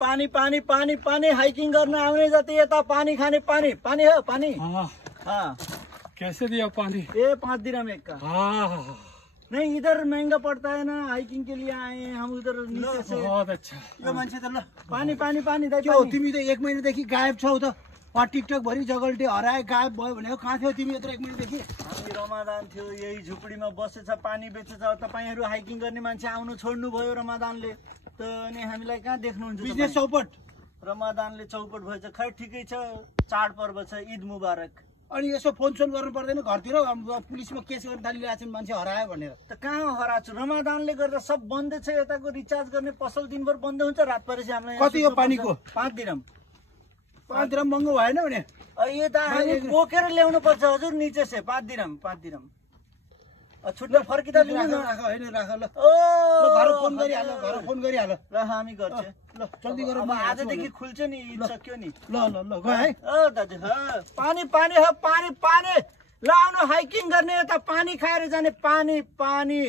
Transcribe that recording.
पानी पानी पानी पानी हाइकिंग गर्न आउने जति यता पानी खाने पानी पानी हो पानी। हाँ कैसे दिया पानी? ये 5 दिरहम एक का। हाँ नहीं इधर महंगा पड़ता है ना, हाइकिंग के लिए आए हैं हम उधर नीचे से। बहुत अच्छा। यो मान्छे त ल पानी पानी पानी क्यों तिमी त 1 महिनादेखि गायब छौ त। टिकटक भरि जगल्टे हराए गायब भयो भनेको कहाँ थियो तिमी यत्रो 1 महिनादेखि? हामी रमादान थियो यही झुपडीमा बसेछ पानी बेचेछ। तपाईहरु हाइकिङ गर्ने मान्छे आउनु छोड्नु भयो रमादानले त अनि हामीलाई कहाँ देख्नुहुन्छ? बिजनेस चौपट रमादानले चौपट भएछ। खै ठिकै छ, चाड पर्व छ, ईद मुबारक। अनि यसो फोन गर्नु पर्दैन घरतिर? पुलिसमा केस गर्न थालिरहेको छन् मान्छे हरायो भनेर। त कहाँ हराछु? रमादानले गर्दा सब बन्द छ। यताको रिचार्ज गर्ने पसल दिनभर बन्द हुन्छ। रात परेपछि हामीलाई कति हो पानीको? 5 दिरहम। 5 दिरहम महँगो भएन भने? ये त हामी बोकेर ल्याउनु पर्छ हजुर नीचे से। 5 दिरहम 5 दिरहम। छुट्टा फर्किँदा लिनु न। राख हैन राख ल। ओ घर फोन गरिहाल, घर फोन गरिहाल। ल हामी गर्छ। ल जल्दी गर। अब आजदेखि खुल्छ नि, ईद सक्यो नि। ल ल ल गए है। दाजु पानी पानी हो पानी पानी। ल आउनु हाइकिङ गर्ने, यता पानी खाएर जाने। पानी पानी।